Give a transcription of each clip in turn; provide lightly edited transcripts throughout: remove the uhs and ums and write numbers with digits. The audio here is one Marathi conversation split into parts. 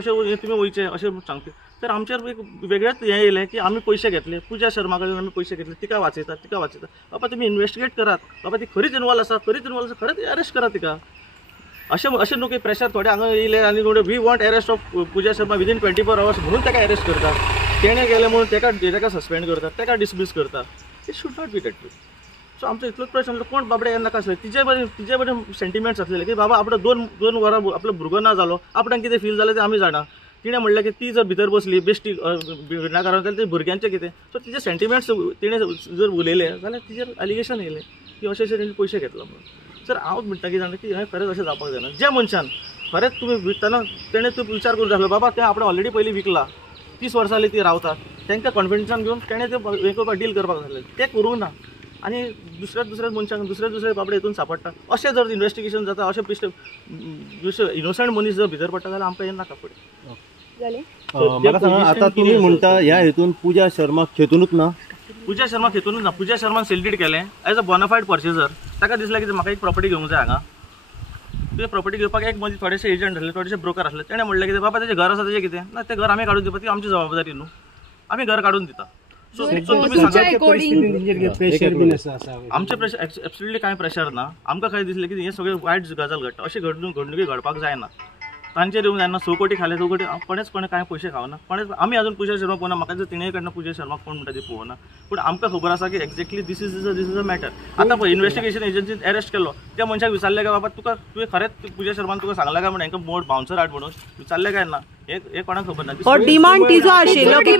कशें तुमी वयचे अशें सांगता. तर आमचेर एक वेगळेंच हें येयलें की आमी पयशे घेतले, पुजा शर्मा कडल्यान आमी पयशे घेतले, तिका वाचयता. बाबा तुमी इन्वेस्टिगेट करात, बाबा ती खरीच इनवॉल्व आसा, खरेंच अरेस्ट करा तिका. अशें न्हू की प्रेशर थोडे हांगा येयले आनी we want arrest of Puja Sharma within 24 hours म्हणून ताका अरेस्ट करता. तेणें गेले म्हणून ताका सस्पेंड करतात, ताका डिसमीस करतात. It should not be that way. So आमचो इतलोच प्रश्न कोण बाबडे नाका आसले, तिजे बरें सेंटिमेंट्स आसलेले की बाबा आपलो 2 वरां आपलो भुरगो ना जालो, आपणाक कितें फील जालें तें आमी जाणा. तिणें म्हणलें की ती जर भितर बसली बेश्टी विनाकारण जाल्यार ते भुरग्यांचें कितें. सो तिजे सेंटिमेंट्स तिणें जर उलयले जाल्यार तिजेर एलिगेशन येयलें की अशें तेणें पयशे घेतलो म्हणून. सर हांव म्हणटा की जाणा की हें खरेंच अशें जावपाक जायना. ज्या मनशान खरेंच तुमी विकतना तेणें तूं विचार करून जालो बाबा तें आपणें ऑलरेडी पयलीं विकला, 30 वर्सां जालीं ती रावतात, तांकां कॉन्फिडन्सान घेवन तेणें तें हें करपाक डील करपाक जाय, तें करूं ना. आनी दुसऱ्या मनशांक दुसरे बाबडे हितून सांपडटा. अशें जर इन्वेस्टिगेशन जाता, अशें बेश्टे इनोसंट मनीस जर भितर पडटा जाल्यार आमकां हें नाका फुडें. म्हाका सांगा आतां तुमी म्हणटा ह्या हितून पुजा शर्मा खेतूनूच ना. पुजा शर्मा खेतूनूच ना. पुजा शर्मान सेल्डीड केलें एज अ बोनाफाईड पर्चेजर. ताका दिसलें की म्हाका एक प्रॉपर्टी घेवंक जाय हांगा. तुवें प्रॉपर्टी घेवपाक एक मदीं थोडेशे एजंट आसले, थोडेशे ब्रोकर आसले. तेणें म्हणलें कितें बाबा तेजें घर आसा तेजें कितें ना, तें घर आमी काडून दिवपाक ती आमची जबाबदारी न्हू, आमी घर काडून दिता. सो तुमी आमचे प्रेशर एब्सोल्युटली कांय प्रेशर ना. आमकां काय दिसलें की हें सगळें वायट गजाल घडटा, अशी घडणुकी घडपाक जायना. तांचेर येवन जेन्ना 6 कोटी खाले, 2 कोटी कोणें कांय पयशे खावना. आमी अजून पुजा शर्मा पळोवना. म्हाका जर तिणें कडनं पुजा शर्मा कोण म्हणटा ती पळोवना. पूण आमकां खबर आसा की exactly this is a matter. आतां पळय इन्वेस्टिगेशन एजन्सीन अरेस्ट केलो, त्या मनशाक विचारलें काय बाबा तुवें खरेंच पुजा शर्मान तुका सांगला काय म्हणून हांकां मोड बाउन्सर हाड म्हणून विचारलें काय ना, हे कोणाक खबर ना. डिमांड तिजो आशिल्लो की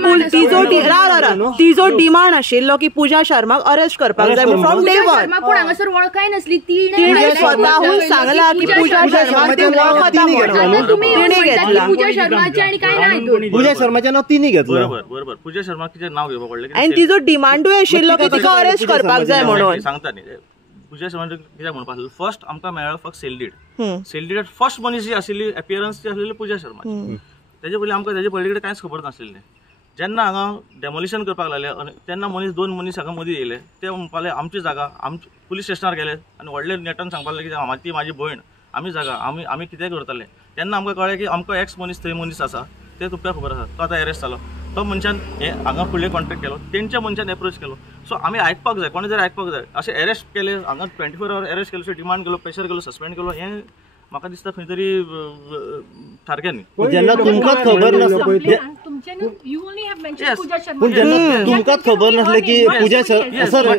तिजो डिमांड आशिल्लो की पुजा शर्माक अरेस्ट करपाक जाय फ्रॉम डे वन. कोण हांगासर वळखाय नासली, तिणें स्वताहून सांगला की पुजा शर्मा ती वळखता म्हणून. पुजा शर्माचें नांव तिणी घेतलं. बरोबर पुजा शर्माचें नांव घेवपाक पडलें आनी तिजो डिमांडूय आशिल्लो की तिका अरेस्ट करपाक जाय म्हणून. सांगता न्ही पुजा शर्मा कित्याक म्हणपाक लागलो, फर्स्ट आमकां मेळ्ळो फक्त सेल्डीड फर्स्ट मनीस जी आशिल्ली एपियरन्स ती आसलेली पुजा शर्माची. तेजे पयलीं आमकां तेजे पयलीं कडेन कांयच खबर नाशिल्लें. जेन्ना हांगा डेमोलिशन करपाक लागले तेन्ना 2 मनीस हांगा मदीं येयले. ते म्हणपाक लागले आमची जागा, आमचे पुलीस स्टेशनार गेले आनी व्हडले नेटान सांगपाक लागले की ती म्हाजी भयण, आमी जागा आमी कितें करतले. तेन्ना आमकां कळ्ळें की आमकां एक्स मनीस थंय मनीस आसा, ते तुमकां खबर आसा, तो आतां अरेस्ट जालो. तो मनशान हें हांगा फुडलें कॉन्टेक्ट केलो, तेंच्या मनशान एप्रोच केलो. सो आमी आयकपाक जाय, कोणें जर आयकपाक जाय. अशें अरेस्ट केले हांगा 24 hours अरेस्ट केलो, डिमांड केलो, प्रेशर केलो, सस्पेंड केलो, हें म्हाका दिसता खंय तरी सारकें न्ही. जेन्ना तुमकांच खबर नासलें पूण जेन्ना तुमकांच खबर नासलें की पुजा Sharma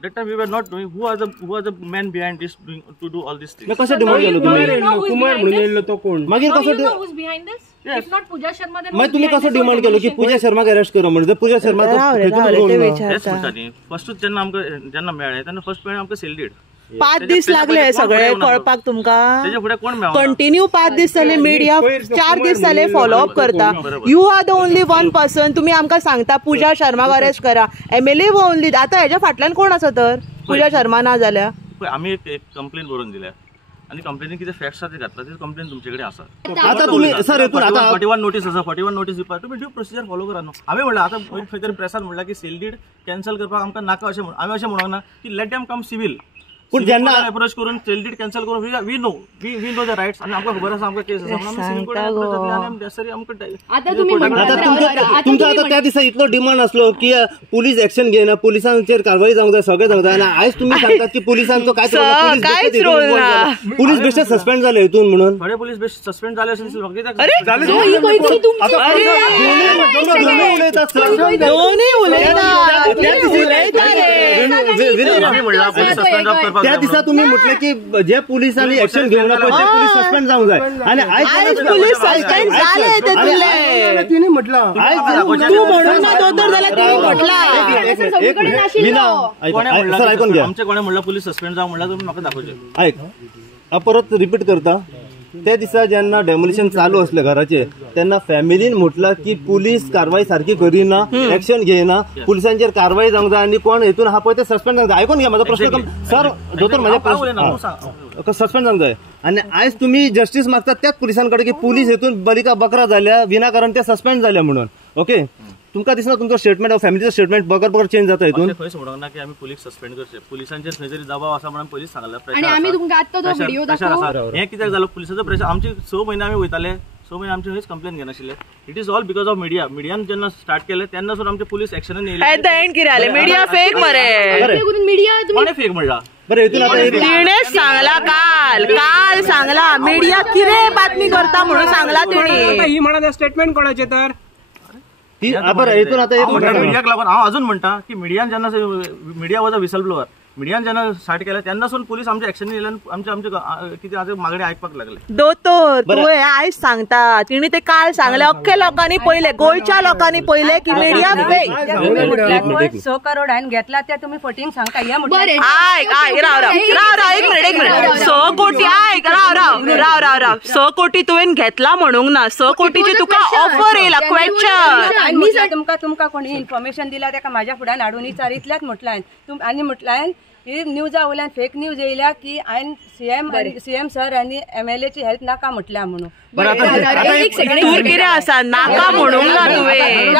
That time we were not knowing who are the men behind this to do all these things. कसं डिमांड केलो तुम्ही? कुमार म्हणून येयलो तो कोण? मागीर कसो who's behind this? If not Puja Sharma, then मागीर तुम्ही कसो डिमांड केलो की पुजा शर्माक अरेस्ट करा म्हणून? पुजा शर्मा फर्स्टूच जेन्ना मेळ्ळें तेन्ना फर्स्ट मेळ्ळें आमकां सेल्डीड. 5 दीस लागले सगळे कळपाक तुमकां. तेजे फुडें कोण मेळना. कंटिन्यू 5 दीस जाले, मिडिया 4 दीस जाले फॉलोअप करता. You are the only one person. तुम्ही आमकां सांगता पुजा शर्माक अरेस्ट करा. MLA only. आतां हेच्या फाटल्यान कोण आसा तर पुजा शर्मा ना जाल्यार? आमी एक कंप्लेन बरोवन दिल्या आनी कंप्लेनीन कितें फॅक्ट्स आसा ते घातला, ती कंप्लेन तुमचे कडेन आसा. आता तुम्ही सर हेतून आता 41 नोटीस आसा, 41 नोटीस दिवपाक तुमी ड्यू प्रोसिजर फॉलो करा न्हू. हांवें म्हणलां आतां खंय तरी प्रेसान म्हणलां की सेल्डीड कॅन्सल करपाक आमकां नाका अशें म्हणून. आमी अशें म्हणूंक ना की लेट देम कम सिव्हील. पूण जेन्ना अप्रोच करून सेल्डीड कॅन्सल करून वी नो द रायट्स आनी आमकां खबर आसा आमकां केस आसा तुमकां आतां त्या दिसा इतलो डिमांड आसलो की पुलीस एक्शन घेयना, पुलिसांचेर कारवाई जावंक जाय, सगळें जावंक जाय. आनी आयज तुमी सांगतात की पुलिसांचो कांयच रोल ना, पुलीस बेश्टे सस्पेंड जाले हितून म्हणून. थोडे पुलीस बेश्टे सस्पेंड जाले अशें दिसता. त्या दिसा तुम्ही म्हटलं की जे पुलिसांनी एक्शन घेवंक ना ते पुलीस सस्पेंड जावंक जाय. आणि आयज पुलीस सस्पेंड जाले ते तुले तिने म्हटलं तू म्हणून ना दोतर जाल्यार तिने म्हटला. सर ऐकून घ्या. आमचे कोणे म्हणलं पुलीस सस्पेंड जावं म्हणलं तुम्ही म्हाका दाखोवचे. ऐक परत रिपीट करता. त्या दिसा जेन्ना डेमोलिशन चालू असले घराचे तेन्ना फॅमिलीन म्हटलं की पुलीस कारवाई सारखी करिना, एक्शन घेयना, पुलिसांचेर कारवाई जावंक जाय आनी कोण हेतून हा पळय ते सस्पेंड जावंक जाय. ऐकून घ्या माझा प्रश्न. सर दोतोर माझ्या सस्पेंड जावंक जाय. आणि आयज तुम्ही जस्टीस मागतात त्याच पुलिसांकडे की पुलीस हेतून बलिका बकरा झाल्या विनाकारण ते सस्पेंड झाल्या म्हणून. ओके तुमकां दिसना तुमचो स्टेटमेंट फॅमिलीचो स्टेटमेंट बगर चेंज जाता हितून? खंयच म्हणूंक ना की आमी पुलीस सस्पेंड करचे. पुलिसांचेर खंय तरी दबाव आसा म्हणून पयलींच सांगला. आणि आमी तुमकां आत्ता तो व्हिडिओ दाखयलो. हें कित्याक जालो पुलिसाचो प्रेशर. आमची 6 म्हयने आमी वयताले सो मागीर आमचे खंयच कंप्लेन घेनाशिल्ले. It is all because of मिडियान जेन्ना स्टार्ट केले तेन्नासून आमचे पुलीस एक्शनान येयले. ऍट द एंड कितें जालें, मीडिया फेक मरे. मीडिया कोणे फेक म्हणला? बरं हेतून आता एक तिणेच सांगला काल सांगला मीडिया कितें बातमी करता म्हणून सांगला तिणे. ही म्हणा स्टेटमेंट कोणाचे तर बरं हेतून आता एक मीडियाक लागून हांव अजून म्हणटा की मीडियान जेन्ना media was a whistle blower, मिडियान जेन्ना स्टार्ट केलें तेन्नासून पुलीस आमच्या एक्शन येयल्यान आमचे कितें आतां मागणी आयकपाक लागले. दोतोर तूं आयज सांगता, तिणे ते काल सांगले, अख्ख्या लोकांनी पयले, गोंयच्या लोकांनी पयले की मीडिया फेक. 6 करोड हांवें घेतला ते तुम्ही फटींग सांगता हे आयक राव एक मिनिट 6 कोटी आयक राव 6 कोटी तुवें घेतला म्हणूंक ना, 6 कोटीची तुका ऑफर येयला. क्वेश्चन तुमका कोणी इन्फॉर्मेशन दिला तेका माझ्या फुड्यान हाडून विचारितल्यात म्हटल्यान आनी म्हटल्यान ही न्यूजा वयल्यान फेक न्यूज येयल्या की हांवें सीएम सर आनी MLA ची हेल्प नाका म्हटल्या म्हणून. तूर कितें आसा नाका म्हणूंक ना तुवें.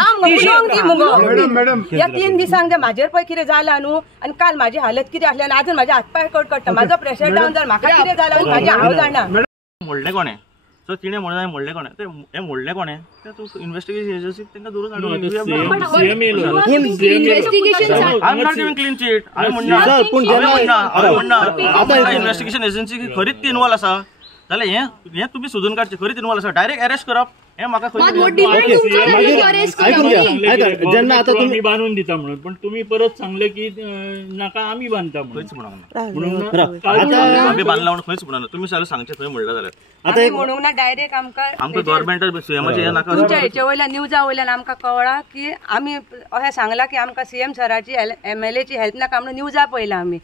या 3 दिसांक म्हाजेर पळय कितें जालां न्हू, आनी काल म्हाजी हालत कितें आसली आनी आजून म्हाजे हातपाय कडकडटा, म्हाजो प्रेशर डावन जालो, म्हाका कितें जालां आनी म्हाजें हांव जाणा. मोडले कोणे? सो तिणे म्हणून मोडले कोणे? ते हे मोडले कोणे ते तू इन्व्हेस्टिगेशन एजन्सी तांकां धरून हाडून. I am not giving clean chit. आता इन्व्हेस्टिगेशन एजन्सी खरीच ती इन्वॉल्व आसा जाल्यार हे तुम्ही सोदून काडचे, खरीच इन्वॉल्व आसा. डायरेक्ट अरेस्ट करप हे म्हाका जेन्ना आता तुम्ही बांधून दिता म्हणून, पण तुम्ही परत सांगले की नाका आम्ही बांधता खंयच म्हणून. आम्ही बांधला म्हणून खंयच म्हणना. तुम्ही सगळं सांगचे खंय म्हणलं जाल्यार आता म्हणूंक ना डायरेक्ट आमकां गव्हर्नमेंट सीएमाचे हे नाका. तुमच्या हेचे वयल्यान न्यूजा वयल्यान आमकां कळ्ळा की आमी अशें सांगला की आमकां सीएम सराची MLA ची हेल्प नाका म्हणून न्यूजा पळयला आमी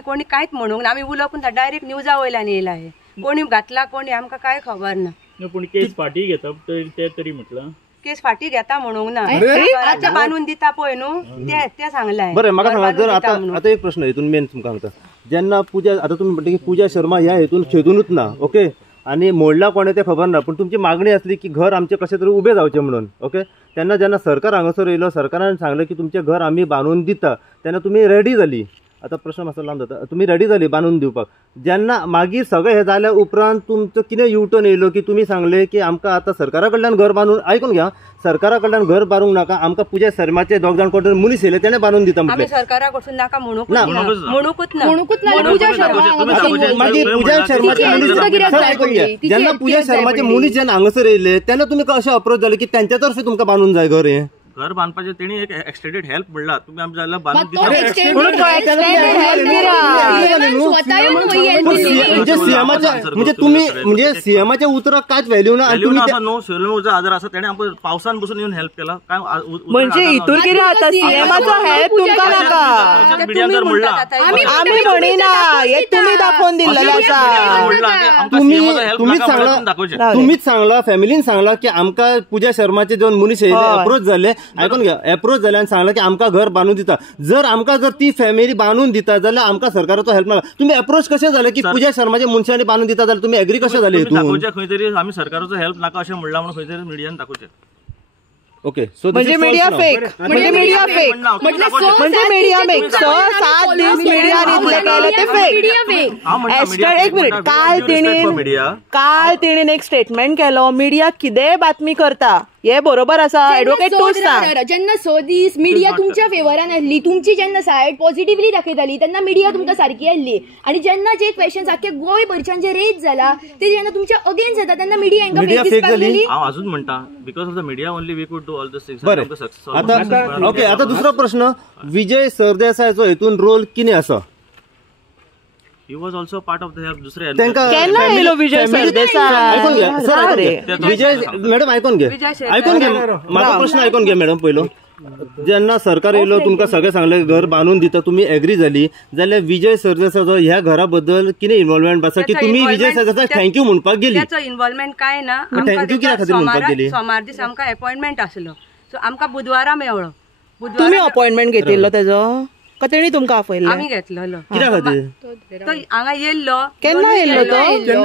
कोणी कांयच म्हणूंक ना. आमी उलोवंक ना, डायरेक्ट न्यूजा वयल्यान येयला हे. कोणी घातला कोणी आमकां काय खबर ना. पण केस फाटी घेता ते तरी म्हटलं केस फाटी घेता म्हणूंक ना, बांधून दिता पळय न्हू ते सांगलाय. बरं म्हाका सांगा, जर आता एक प्रश्न हेतून मेन तुमकां सांगता, जेन्ना पूजा आता तुम्ही म्हणटा की पूजा शर्मा ह्या हेतून खेदूनच ना, ओके, आणि मोडला कोणे ते खबर ना, पण तुमची मागणी असली की घर आमचे कशे तरी उभे जावचे म्हणून, ओके, तेन्ना जेन्ना सरकार हांगासर येयलो, सरकारान सांगलें की तुमचे घर आमी बांदून दिता, तेन्ना तुमी रेडी जाली. आता प्रश्न मातसो लांब जाता, तुम्ही रेडी जाली बांधून दिवपाक. जेन्ना मागीर सगळें हें जाल्या उपरांत तुमचो कितें युटर्न येयलो की तुमी सांगले की आमकां आतां सरकारा कडल्यान घर बांदून, आयकून घ्या, सरकारा कडल्यान घर बांदूंक नाका, आमकां पूजा शर्माचे दोग जाण कोण मनीस येयले तेणे बांदून दिता म्हटलें. सरकारा कडसून नाका म्हणूंकूच ना. मागीर पूजा शर्माचे मनीस आयकून घ्या, जेन्ना पूजा शर्माचे मनीस जेन्ना हांगासर येयले तेन्ना तुमी कशें अप्रोच जाले की त्यांच्या तर्फे तुमकां बांदून जाय घर हें? घर बांधपाचे तेणी एक एक्सटेंडेड हेल्प म्हणला, तुम्ही आमच्या जाल्यार बांधून दिता. म्हणजे तुम्ही म्हणजे सीएमाच्या उतराक कांयच व्हॅल्यू ना. आजार आसा तेणे आमकां पावसान बसून येऊन हेल्प केला. काय म्हणजे हितूर कितें जाता, सीएमाचो हेल्प तुमकां नाका. मिडियान जर म्हणला आमी म्हणिना, हे तुमी दाखोवन दिल्लेले आसा. तुम्हीच सांगला, फॅमिलीन सांगला की आमकां पूजा शर्माचे दोन मनीस येयले, अप्रोच जाले, आयकून घ्या, अप्रोच जाले आनी सांगला की आमकां घर बांदून दिता. जर आमकां जर ती फॅमिली बांदून दिता जाल्यार आमकां सरकाराचो हेल्प नाका. तुम्ही अप्रोच कशें जाले की पूजा शर्माच्या मनशांनी बांदून दिता जाल्यार तुम्ही एग्री कशें जाले? खंय तरी आमी सरकाराचो हेल्प नाका अशें म्हणला म्हणून खंय तरी मिडियान दाखोवचें. ओके, सो म्हणजे मीडिया फेक, म्हणजे मीडिया फेक, म्हणजे मीडिया फेक. 6-7 दीस मीडियान इतले केले ते फेक. एक मिनिट, काल तिणेन एक स्टेटमेंट केलो, मीडिया कितें बातमी करता हे बरोबर आसा. एडवोकेट तूच सांग. जेन्ना 6 दीस मिडिया तुमच्या फेवरान आसली, तुमची जेन्ना सायड पॉझिटिव्हली दाखयताली तेन्ना मिडिया तुमकां सारकी आसली, आणि जेन्ना जे क्वेश्चन्स आख्खे गोंयभरच्यान जे रेज जाला ते जेन्ना तुमच्या अगेन्स्ट जाता तेन्ना मिडिया हांकां फेक दिसपाक लागली. हांव अजून म्हणटा, because of the media only we could do all this things. आता ओके, आता दुसरो प्रश्न, विजय सरदेसायचो हेतून रोल कितें आसा? He was also part of the दुसरे केन्ना येयलो विजय सरदेसाय? आयकून घ्या सर, विजय मॅडम आयकून घ्या, म्हाका प्रश्न आयकून घ्या मॅडम. पयलो जेन्ना सरकार येयलो, तुमकां सगळें सांगलें घर बांदून दिता, तुम्ही एग्री जाली, जाल्यार विजय सरदेसायचो ह्या घरा बद्दल कितें इन्वॉल्वमेंट आसा की तुम्ही विजय सरदेसायक थँक्यू म्हणपाक गेली? त्याचो इन्वॉल्वमेंट काय ना. थँक्यू कित्या खातीर म्हणपाक गेली? सोमार दीस आमकां अपॉइंटमेंट आसलो, सो आमकां बुधवारा मेळ्ळो. तुम्ही अपॉइंटमेंट घेतिल्लो तेजो का तेणी तुमकां आपयलो? आमी घेतलेलो. कित्या खातीर? तो हांगा येयल्लो. केन्ना येयल्लो तो?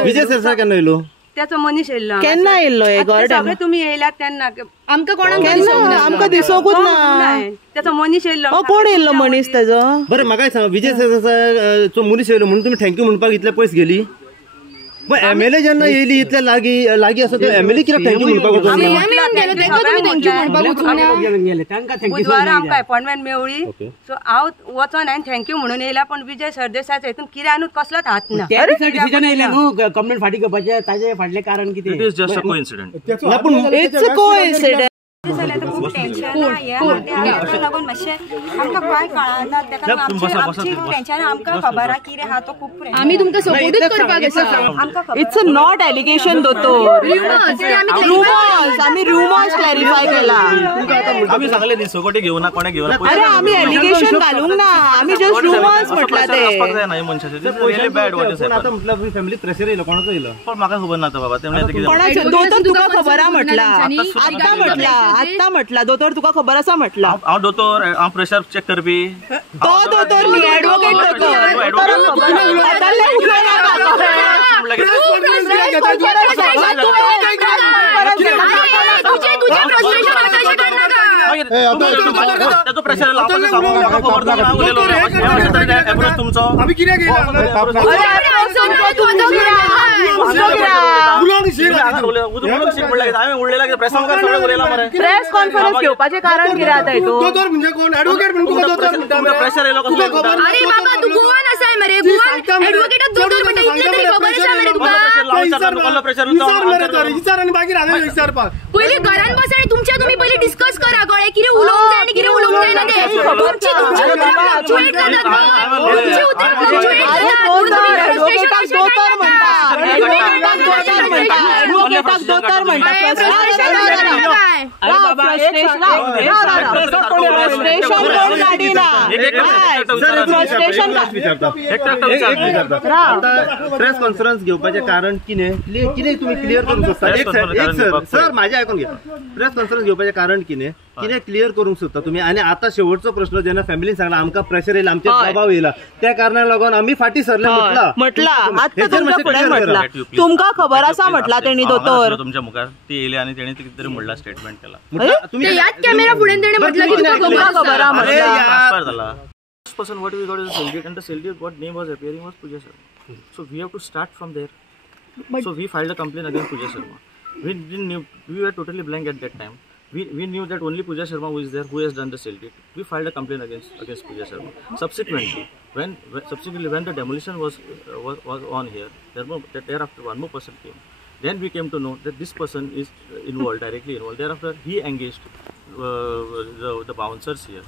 विजय सरदेसाय केन्ना येयलो? त्याचो मनीस येयल्लो. केन्ना येयल्लो हे घर? सगळे तुम्ही येयल्यात तेन्ना आमकां कोणाक आमकां दिसोकूच ना. त्याचो मनीस येयल्लो. कोण येयल्लो मनीस तेजो? बरें म्हाका सांगा, विजय सरदेसायचो मनीस येयलो म्हणून तुम्ही थँक्यू म्हणपाक इतले पयस गेली? मग एमएलए जेन्ना येयली इतल्या लागीं आसा तो एमएलए कित्याक थँक्यू म्हणपाक बुधवारा आमकां अपॉइंटमेंट मेवळी सो हांव वचोन हांवें थँक्यू म्हणून येयला पण विजय सरदेसायचो हितून किऱ्यानूच कसलोच हात ना डिसिजन येयलें न्हू कंप्लेंट फाटी घेवपाचें ताजें फाटलें कारण कितें it is just a coincident it's a coincidence खूप टेन्शन लागून मातशें आमकां कांय कळना तेका आमची टेन्शन आमकां खबर आहा कितें आहा तो खूप आम्ही तुमकां सपोर्टूच करपाक आसा आमकां इट्स नॉट एलिगेशन दोतोर रुमर्स आम्ही रुमर्स क्लॅरिफाय केला आम्ही सांगले न्ही सगोटी घेऊ ना कोणे घेऊ ना अरे आम्ही एलिगेशन घालूंक ना आम्ही जस्ट रुमर्स म्हटला ते नाही मनशाचे बॅड वॉट इज आता म्हटलं फॅमिली प्रेशर येयलो कोणाचो येयलो पण म्हाका खबर ना बाबा ते म्हणजे कोणाचो दोतोर तुका खबर आहा म्हटला आत्ता म्हटला दोतोर तुका खबर आसा म्हटला हांव दोतोर हांव प्रेशर चेक करपी तो दोतोर न्ही एडवोकेट त्याचो प्रेशर लावपाचो सांगू म्हाका खबर ना उलयलो एप्रोच तुमचो आमी कित्याक प्रेस कॉन्फरन्स घेवपाचें कारण कितें आता हितून दोतोर म्हणजे कोण ऍडव्होकेट म्हणून तुका दोतोर म्हणटा प्रेशर येयलो कसलो अरे बाबा तू गोवान आसाय मरे गोवान एडवोकेटाक दोतोर म्हणटा इतलें तरी खबर आसा मरे तुका विचार आनी मागीर हांवें विचारपाक पयलीं घरान बस आणि तुम्ही पहिले डिस्कस करा कळे कितें उलोवंक जाय आनी कितें उलोवंक जायना ते तुमची उतर फ्लक्चुएट जातात तुमची उतर फ्लक्चुएट दोतोर प्रेस कॉन्फरन्स घेवपाचें कारण कितें तुम्ही क्लियर करूंक सोदता सर माझ्या आयकून घे प्रेस कॉन्फरन्स घेवपाचें कारण कितें क्लियर करूंक सोदता तुम्ही आणि आता शेवटचो प्रश्न जेन्ना फॅमिलीन सांगला आमकां प्रेशर येयला आमचे दबाव येयला त्या कारणाक लागून आम्ही फाटी सरले म्हटला आता तुमच्या फुडें म्हटला तुमकां खबर आसा म्हटला तेणी दोतोर तुमच्या मुखार ती येयली आणि तेणी कितें तरी म्हणला स्टेटमेंट केला तुम्ही याच कॅमेरा फुडें तेणे म्हटलं की तुका खबर आहा ट्रान्सफर झाला first person what we got is a cell gate and the cell gate what name was appearing was Pooja Sharma. So we have to start from there. So we filed a complaint against Pooja Sharma. We didn't knew, we were totally blank at that time. We knew that only Pooja Sharma who is there who has done the cell gate. We filed a complaint against Pooja Sharma. Subsequently when the demolition was on here, thereafter one more person came. Then we came to know that this person is directly involved. Thereafter he engaged the bouncers here.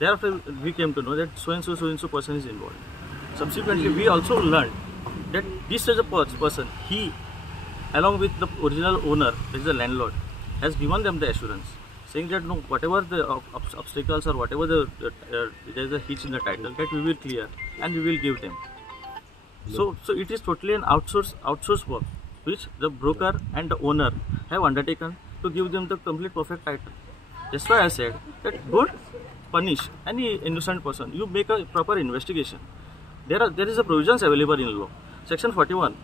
Thereafter we came to know that so and so person is involved. Subsequently we also learned that this is a person, he along with the original owner, that is the landlord, has given them the assurance saying that no, whatever the obstacles or whatever there is a hitch in the title, that we will clear and we will give them. So it is totally an outsource work which the broker and the owner have undertaken to give them the complete perfect title. That's why I said that don't punish any innocent person. You make a proper investigation. There is a provisions available in law. Section 41